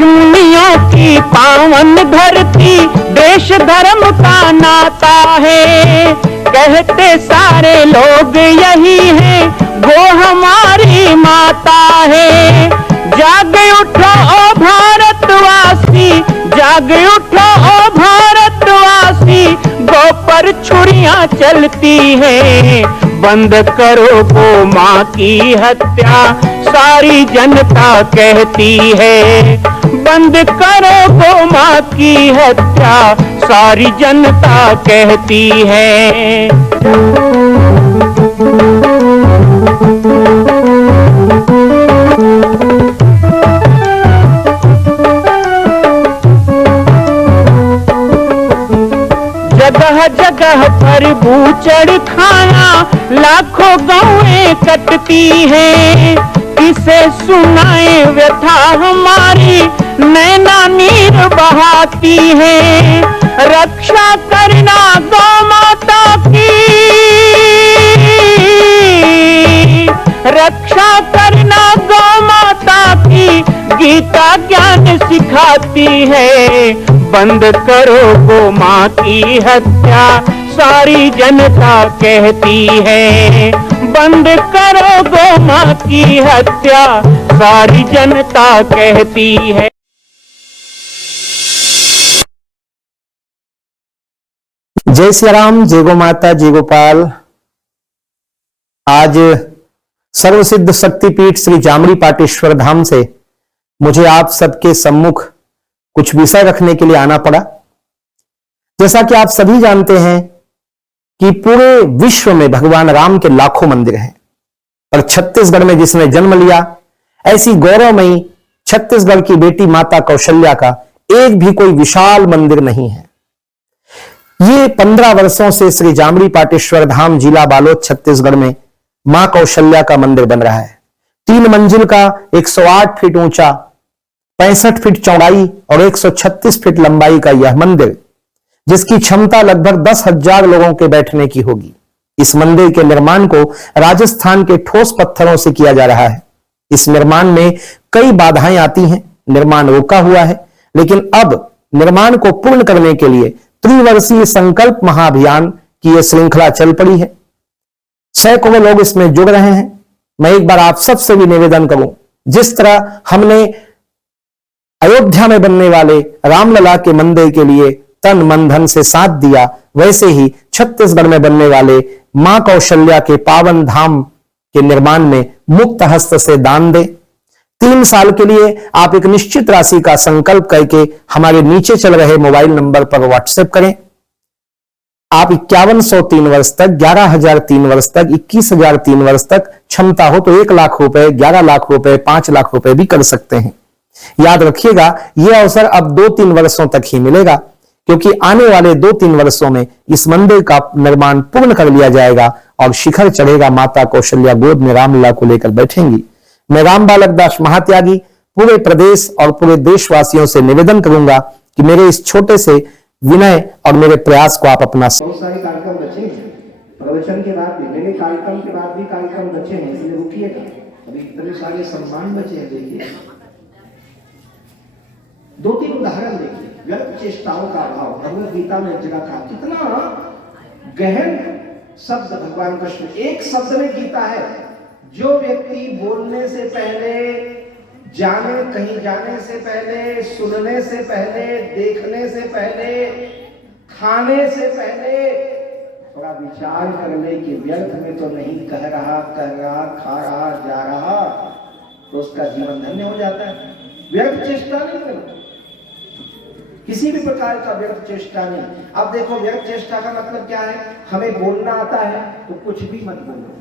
ऋषिमुनियों की पावन धरती, देश धर्म का नाता है। कहते सारे लोग यही है, वो हमारी माता है। जाग उठो ओ भारतवासी, जाग उठो ओ भारतवासी, गौ पर छुरियां चलती हैं। बंद करो गौ माँ की हत्या, सारी जनता कहती है। बंद करो गौ माँ की हत्या, सारी जनता कहती है। जगह जगह पर बूचड़ खाना, लाखों गौएं कटती हैं। किसे सुनाए व्यथा हमारी, नैना नीर बहाती है। रक्षा करना गौ माता की, रक्षा करना गौ माता की, गीता ज्ञान सिखाती है। बंद करो गौ माँ की हत्या, सारी जनता कहती है। बंद करो गौ माँ की हत्या, सारी जनता कहती है। जय श्री राम, जय गो माता, जय गोपाल। आज सर्वसिद्ध शक्तिपीठ श्री जामड़ी पाटेश्वर धाम से मुझे आप सबके सम्मुख कुछ विषय रखने के लिए आना पड़ा। जैसा कि आप सभी जानते हैं कि पूरे विश्व में भगवान राम के लाखों मंदिर हैं, और छत्तीसगढ़ में जिसने जन्म लिया, ऐसी गौरवमयी छत्तीसगढ़ की बेटी माता कौशल्या का एक भी कोई विशाल मंदिर नहीं है। ये 15 वर्षों से श्री जामड़ी पाटेश्वर धाम, जिला बालोद, छत्तीसगढ़ में मां कौशल्या का मंदिर बन रहा है। 3 मंजिल का 108 फीट ऊंचा, 65 फीट चौड़ाई और 136 फीट लंबाई का यह मंदिर, जिसकी क्षमता लगभग 10,000 लोगों के बैठने की होगी। इस मंदिर के निर्माण को राजस्थान के ठोस पत्थरों से किया जा रहा है। इस निर्माण में कई बाधाएं आती हैं, निर्माण रुका हुआ है, लेकिन अब निर्माण को पूर्ण करने के लिए त्रिवर्षीय संकल्प महाअभियान की यह श्रृंखला चल पड़ी है। सैकड़ों लोग इसमें जुड़ रहे हैं। मैं एक बार आप सबसे भी निवेदन करूं, जिस तरह हमने अयोध्या में बनने वाले रामलला के मंदिर के लिए तन मन धन से साथ दिया, वैसे ही छत्तीसगढ़ में बनने वाले मां कौशल्या के पावन धाम के निर्माण में मुक्त हस्त से दान दें। 3 साल के लिए आप एक निश्चित राशि का संकल्प करके हमारे नीचे चल रहे मोबाइल नंबर पर व्हाट्सएप करें। आप 5100 3 वर्ष तक, 11,000 3 वर्ष तक, 21,000 3 वर्ष तक, क्षमता हो तो 1 लाख रुपए, 11 लाख रुपए, 5 लाख रुपए भी कर सकते हैं। याद रखिएगा, यह अवसर अब 2-3 वर्षों तक ही मिलेगा, क्योंकि आने वाले 2-3 वर्षों में इस मंदिर का निर्माण पूर्ण कर लिया जाएगा और शिखर चढ़ेगा। माता कौशल्या गोद में रामलला को लेकर बैठेंगी। मैं राम बालक दास महात्यागी पूरे प्रदेश और पूरे देशवासियों से निवेदन करूंगा कि मेरे इस छोटे से विनय और मेरे प्रयास को आप अपना। बहुत सारे कार्यक्रम बचे हैं, प्रवचन के बाद भी, मेरे कार्यक्रम के बाद भी कार्यक्रम बचे हैं, इसलिए रुकिएगा। अभी इतने सारे सम्मान बचे हैं। देखिए 2-3 उदाहरण देखिए। व्यर्थ चेष्टाओं का अभाव, भगवद गीता में एक जगह कहा, कितना गहन शब्द भगवान कृष्ण एक शब्द में गीता है। जो व्यक्ति बोलने से पहले, जाने कहीं जाने से पहले, सुनने से पहले, देखने से पहले, खाने से पहले थोड़ा विचार कर ले कि व्यर्थ में तो नहीं कह रहा, खा रहा, जा रहा, तो उसका जीवन धन्य हो जाता है। व्यर्थ चेष्टा नहीं करना, किसी भी प्रकार का व्यर्थ चेष्टा नहीं। अब देखो, व्यर्थ चेष्टा का मतलब क्या है? हमें बोलना आता है तो कुछ भी मत बोलो।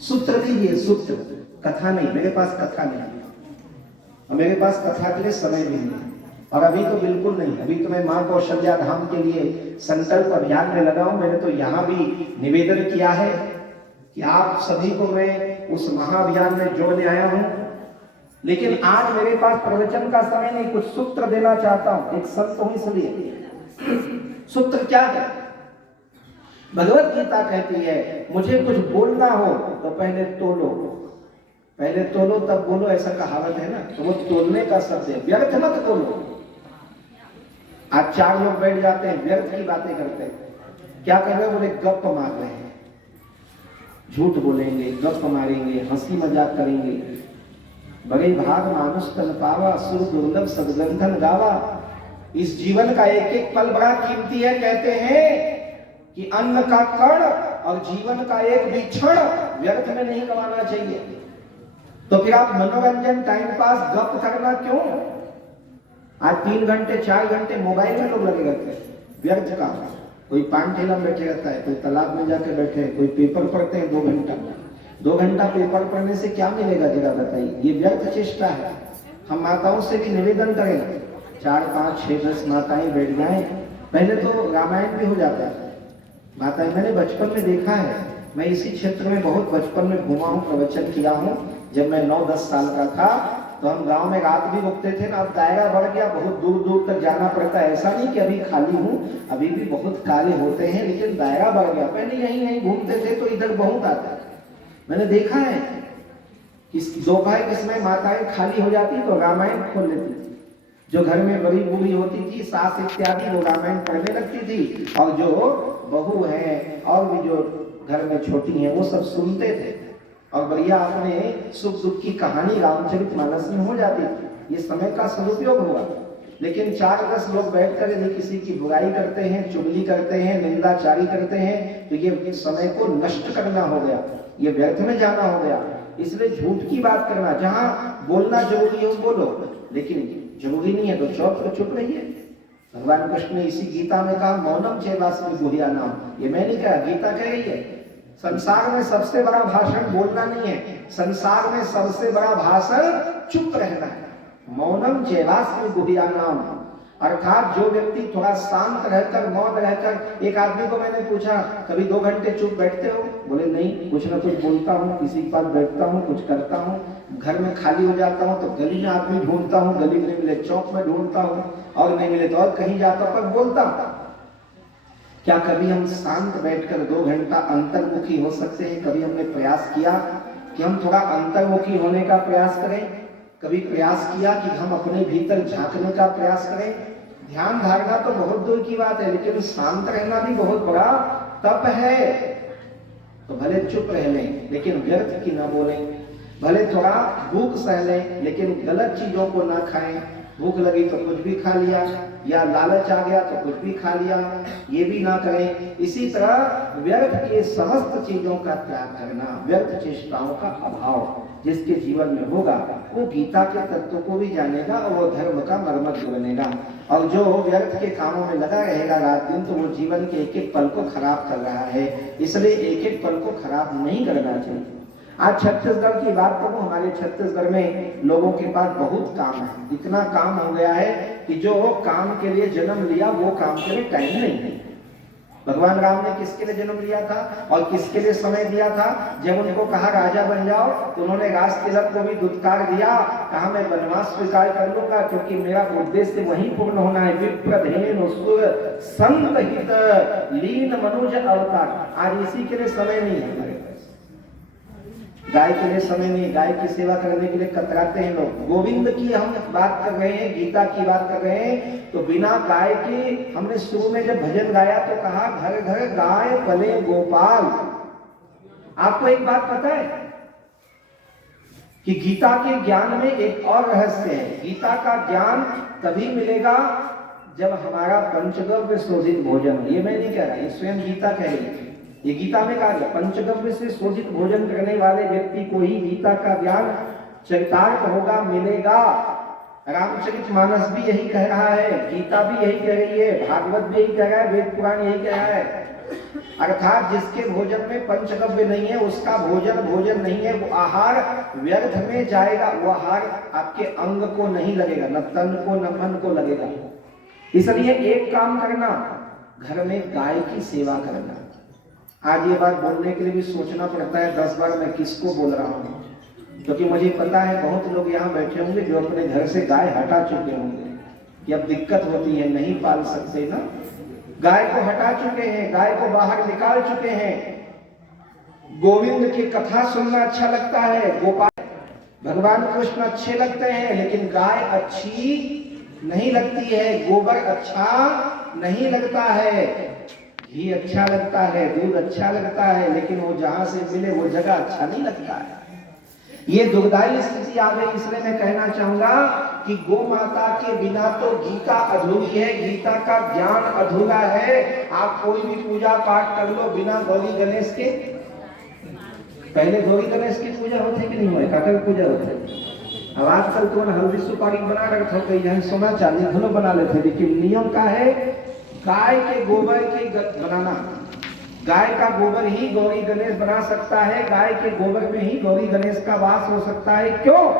सूत्र दीजिए, सूत्र, कथा नहीं। मेरे पास कथा नहीं, और मेरे पास कथा के लिए समय भी नहीं, और अभी तो बिल्कुल नहीं। अभी तो मैं मां कौशल्या धाम के लिए संकल्प अभियान में लगा हूं। मैंने तो यहां भी निवेदन किया है कि आप सभी को मैं उस महाअभियान में जोड़ने आया हूं। लेकिन आज मेरे पास प्रवचन का समय नहीं, कुछ सूत्र देना चाहता हूं। एक संत हूं इसलिए। सूत्र क्या है? भगवत गीता कहती है, मुझे कुछ बोलना हो तो पहले तोलो, पहले तोलो तब बोलो, ऐसा कहावत है ना, तो वो तोलने का शब्द है। व्यर्थ मत बोलो। आज 4 लोग बैठ जाते हैं, व्यर्थ की बातें करते हैं। क्या कर रहे हैं? बोले गप मार रहे हैं, झूठ बोलेंगे, गप मारेंगे, हंसी मजाक करेंगे। बड़े भाग मानुष तन पावा, सुर दुर्लभ सदगंधन गावा। इस जीवन का एक एक पल बड़ा कीमती है। कहते हैं कि अन्न का कण और जीवन का एक भी क्षण व्यर्थ में नहीं गंवाना चाहिए। तो फिर आप मनोरंजन, टाइम पास, गप करना क्यों? आज 3 घंटे 4 घंटे मोबाइल में लोग लगे रहते हैं, व्यर्थ का। कोई पान ठेला में बैठे रहता है, कोई तालाब में जाके बैठे हैं, कोई पेपर पढ़ते हैं 2 घंटा। 2 घंटा पेपर पढ़ने से क्या मिलेगा जरा बताइए? ये व्यर्थ चेष्टा है। हम माताओं से भी निवेदन करें, 4 5 6 10 माताएं बैठ जाएं। पहले तो रामायण भी हो जाता है। माताएं, मैंने बचपन में देखा है, मैं इसी क्षेत्र में बहुत बचपन में घुमा हूँ, प्रवचन किया हूँ। जब मैं 9-10 साल का था तो हम गांव में रात भी रुकते थे ना। अब दायरा बढ़ गया, बहुत दूर दूर तक जाना पड़ता है। ऐसा नहीं कि अभी खाली हूँ, अभी भी बहुत कार्य होते हैं, लेकिन दायरा बढ़ गया। पहले यहीं यहीं घूमते थे तो इधर बहुत आता। मैंने देखा है कि दोपहर के समय माताएं खाली हो जाती तो रामायण खोल लेती थी। जो घर में बड़ी बूढ़ी होती थी, सास इत्यादि, वो रामायण पढ़ने लगती थी, और जो बहू है और भी जो घर में छोटी हैं वो सब सुनते थे, और बढ़िया अपने सुख दुख की कहानी रामचरितमानस में हो जाती थी। ये समय का सदुपयोग हुआ। लेकिन 4-10 लोग बैठकर यदि किसी की बुराई करते हैं, चुगली करते हैं, निंदाचारी करते हैं, तो ये समय को नष्ट करना हो गया, ये व्यर्थ में जाना हो गया। इसलिए झूठ की बात करना, जहाँ बोलना जरूरी हो बोलो, लेकिन जरूरी नहीं है तो चुप रहिए। भगवान कृष्ण ने इसी गीता में कहा, मौनम चैवास्मि गुह्यानाम। ये मैं नहीं कहा, गीता कह रही है। संसार में सबसे बड़ा भाषण बोलना नहीं है, संसार में सबसे बड़ा भाषण चुप रहना है। मौनम चैवास्मि गुह्यानाम, अर्थात जो व्यक्ति थोड़ा शांत रहकर, मौन रहकर। एक आदमी को मैंने पूछा, कभी 2 घंटे चुप बैठते हो? बोले नहीं, कुछ ना कुछ बोलता हूँ, किसी के पास बैठता हूँ, कुछ करता हूँ। घर में खाली हो जाता हूँ तो गली में आदमी ढूंढता हूँ, गली नहीं मिले चौक में ढूंढता हूँ, और नहीं मिले तो और कहीं जाता हूँ, पर बोलता हूँ। क्या कभी हम शांत बैठकर 2 घंटा अंतर्मुखी हो सकते हैं? कभी हमने प्रयास किया कि हम थोड़ा अंतर्मुखी होने का प्रयास करें? कभी प्रयास किया कि हम अपने भीतर झांकने का प्रयास करें? ध्यान धारणा तो बहुत दूर की बात है, लेकिन शांत रहना भी बहुत बड़ा तप है। तो भले चुप रह लें, लेकिन व्यर्थ की ना बोलें। भले थोड़ा भूख सह लें, लेकिन गलत चीजों को ना खाएं। भूख लगी तो कुछ भी खा लिया, या लालच आ गया तो कुछ भी खा लिया, ये भी ना करें। इसी तरह व्यर्थ के समस्त चीजों का त्याग करना, व्यर्थ चेष्टाओं का अभाव जिसके जीवन में होगा, वो गीता के तत्व को भी जानेगा और वो धर्म का मर्मज्ञ बनेगा। और जो व्यर्थ के कामों में लगा रहेगा रात दिन, तो वो जीवन के एक एक पल को खराब कर रहा है। इसलिए एक एक पल को खराब नहीं करना चाहिए। आज छत्तीसगढ़ की बात करूं, हमारे छत्तीसगढ़ में लोगों के पास बहुत काम है। इतना काम हो गया है कि जो काम के लिए जन्म लिया वो काम के लिए टाइम नहीं है। भगवान राम ने किसके लिए जन्म लिया था और किसके लिए समय दिया था? जब उनको कहा राजा बन जाओ, तो उन्होंने राज तिलक को भी दुत्कार दिया, कहा मैं वनवास स्वीकार कर लूंगा, क्योंकि मेरा उद्देश्य वहीं पूर्ण होना है। विप्रधेनु सुर संत हित लीन मनुज अवतार। आज इसी के लिए समय नहीं है हमारे पास। गाय के लिए समय नहीं, गाय की सेवा करने के लिए कतराते हैं लोग। गोविंद की हम बात कर रहे हैं, गीता की बात कर रहे हैं, तो बिना गाय के, हमने शुरू में जब भजन गाया तो कहा घर घर गाय पले गोपाल। आपको एक बात पता है कि गीता के ज्ञान में एक और रहस्य है। गीता का ज्ञान तभी मिलेगा जब हमारा पंचगव्य शोधित भोजन हो। ये मैं नहीं कह रहा, ये स्वयं गीता कह रही है। ये गीता में कहा गया, पंचगव्य से शोधित भोजन करने वाले व्यक्ति को ही गीता का ज्ञान चरितार्थ होगा, मिलेगा। रामचरितमानस भी यही कह रहा है, गीता भी यही कह रही है, भागवत भी यही कह रहा है, वेद पुराण यही कह रहा है। अर्थात जिसके भोजन में पंचगव्य नहीं है, उसका भोजन भोजन नहीं है, वो आहार व्यर्थ में जाएगा। वो आहार आपके अंग को नहीं लगेगा, न तन को न मन को लगेगा। इसलिए एक काम करना, घर में गाय की सेवा करना। आज ये बात बोलने के लिए भी सोचना पड़ता है 10 बार मैं किसको बोल रहा हूँ, क्योंकि मुझे पता है बहुत लोग यहाँ बैठे होंगे जो अपने घर से गाय हटा चुके होंगे कि अब दिक्कत होती है, नहीं पाल सकते ना। गाय को हटा चुके हैं, गाय को बाहर निकाल चुके हैं। गोविंद की कथा सुनना अच्छा लगता है, गोपाल भगवान कृष्ण अच्छे लगते हैं, लेकिन गाय अच्छी नहीं लगती है, गोबर अच्छा नहीं लगता है, घी अच्छा लगता है, दूध अच्छा लगता है, लेकिन वो जहां से मिले वो जगह अच्छा नहीं लगता है। ये दुर्दायी स्थिति आ गई। इसलिए मैं कहना चाहूंगा कि गौ माता के बिना तो गीता अधूरी है, गीता का ज्ञान अधूरा है। आप कोई भी पूजा पाठ कर लो बिना गौरी गणेश के। पहले गौरी गणेश की पूजा होती कि नहीं हुई, काकर पूजा होती। अब आजकल तो हल्दी सुपारी बना रखते हो, कहीं यहाँ सोना चांदी दोनों बना लेते, लेकिन नियम का है गाय के गोबर की बनाना। गाय का गोबर ही गौरी गणेश बना सकता है, गाय के गोबर में ही गौरी गणेश का वास हो सकता है। क्यों?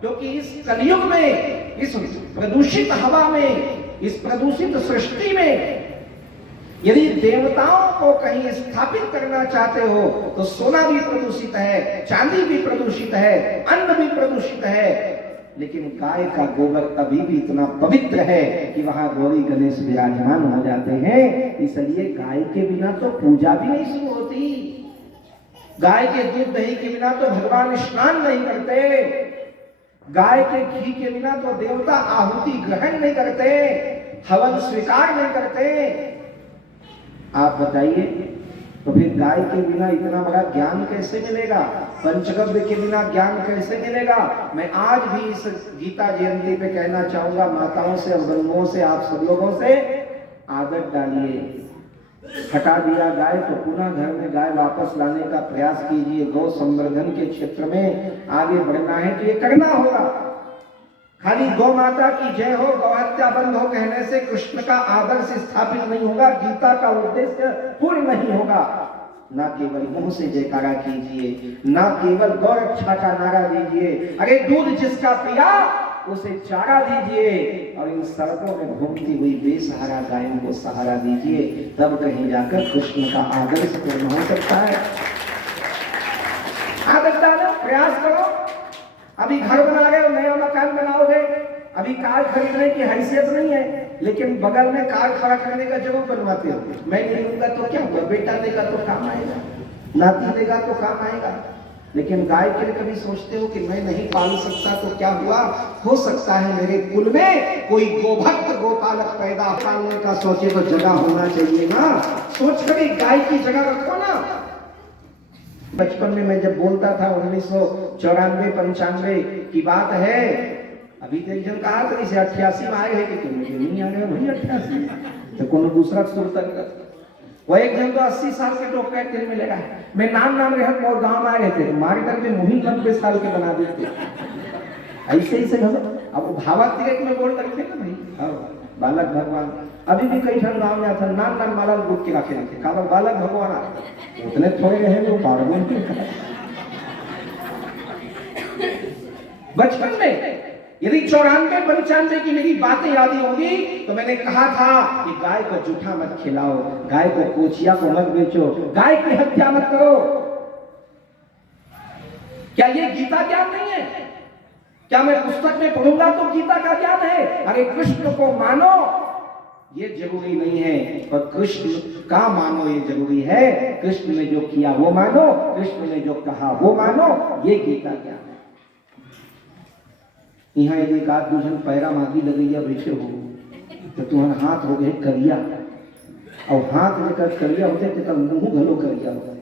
क्योंकि इस कलयुग में, इस प्रदूषित हवा में, इस प्रदूषित सृष्टि में यदि देवताओं को कहीं स्थापित करना चाहते हो तो सोना भी प्रदूषित है, चांदी भी प्रदूषित है, अन्न भी प्रदूषित है, लेकिन गाय का गोबर अभी भी इतना पवित्र है कि वहां गौरी गणेश विराजमान हो जाते हैं। इसलिए गाय के बिना तो पूजा भी नहीं शुरू होती। गाय के दूध दही के बिना तो भगवान स्नान नहीं करते। गाय के घी के बिना तो देवता आहुति ग्रहण नहीं करते, हवन स्वीकार नहीं करते। आप बताइए, तो फिर गाय के बिना इतना बड़ा ज्ञान कैसे मिलेगा? पंचगव्य के बिना ज्ञान कैसे मिलेगा? मैं आज भी इस गीता जयंती पे कहना चाहूंगा माताओं से और बंधुओं से, आप सब लोगों से, आदत डालिए। हटा दिया गाय तो पुनः घर में गाय वापस लाने का प्रयास कीजिए। गौ संवर्धन के क्षेत्र में आगे बढ़ना है तो ये करना होगा। खाली गौ माता की जय हो, गौ हत्या बंद हो कहने से कृष्ण का आदर्श स्थापित नहीं होगा, गीता का उद्देश्य पूर्ण नहीं होगा। ना केवल मुंह से जयकारा कीजिए, ना केवल गौ रक्षा का नारा दीजिए, अरे दूध जिसका पिया उसे चारा दीजिए, और इन सड़कों में घूमती हुई बेसहारा गायों को सहारा दीजिए, तब कहीं जाकर कृष्ण का आदर्श पूर्ण हो सकता है। आदत डालो, प्रयास करो। अभी घर बना रहे हो, नया मकान बनाओगे, अभी कार खरीदने की हैसियत नहीं है, लेकिन बगल में कार खड़ा करने का जरूर बनवाते हो। मैं नहीं लूंगा तो क्या हुआ, बेटा देगा तो काम आएगा, नाती देगा तो काम आएगा। लेकिन गाय के लिए कभी सोचते हो कि मैं नहीं पाल सकता तो क्या हुआ, हो सकता है मेरे कुल में कोई गोभक्त गोपालक पैदा पालने का सोचे तो जगह होना चाहिए ना। सोच कर गाय की जगह रखो ना। बचपन में मैं जब बोलता था 1994-95 की बात है, अभी तो एक जन कहा था इसे 88 में आए हैं कि मुझे नहीं आ गया भाई 88 तो कोनो दूसरा सुरता वो एक जन तो 80 साल के लोग कहते हैं मिलेगा। मैं नाम रहे और गांव में आ गए थे, हमारे तक में मुहिम 90 साल के बना देते ऐसे ही से। अब भावात्मक में बोल करते ना भाई, बालक भगवान अभी भी कई ठन गाँव में आता नाम माला गुट के रखे रखे कारण बालक भगवान उतने थोड़े रहे वो पार्वण के। बचपन में यदि 94-95 की मेरी बातें याद होगी तो मैंने कहा था कि गाय को जूठा मत खिलाओ, गाय को कोचिया को मत बेचो, गाय की हत्या मत करो। क्या ये गीता ज्ञान नहीं है? क्या मैं पुस्तक में पढ़ूंगा तो गीता का ज्ञान है? अरे कृष्ण को मानो ये जरूरी नहीं है, पर कृष्ण का मानो ये जरूरी है। कृष्ण ने जो किया वो मानो, कृष्ण ने जो कहा वो मानो, ये गीता ज्ञान है। यहाँ यदि एक आध दूसरे पैरा मागी लगैया बैठे हो तो तुम्हारा हाथ हो गए करिया, और हाथ लेकर करिया होते तो मुंह घलो करिया होता।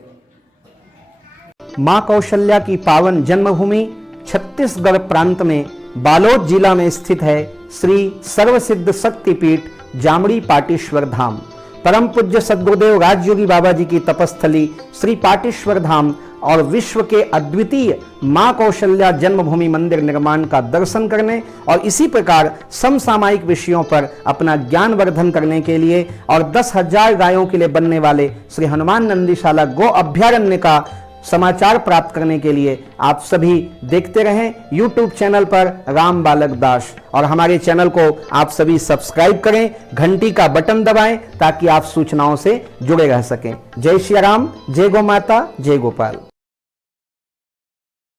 मां कौशल्या की पावन जन्मभूमि छत्तीसगढ़ प्रांत में बालोद जिला में स्थित है श्री सर्वसिद्ध शक्तिपीठ जामड़ी पाटेश्वर धाम। परम पूज्य सद्गुरुदेव राजयोगी बाबा जी की तपस्थली श्री पाटेश्वर धाम और विश्व के अद्वितीय मां कौशल्या जन्मभूमि मंदिर निर्माण का दर्शन करने और इसी प्रकार समसामयिक विषयों पर अपना ज्ञान वर्धन करने के लिए और 10,000 गायों के लिए बनने वाले श्री हनुमान नंदीशाला गो अभ्यारण्य का समाचार प्राप्त करने के लिए आप सभी देखते रहें YouTube चैनल पर राम बालक दास, और हमारे चैनल को आप सभी सब्सक्राइब करें, घंटी का बटन दबाएं ताकि आप सूचनाओं से जुड़े रह सकें। जय श्री राम, जय गौ माता, जय गोपाल।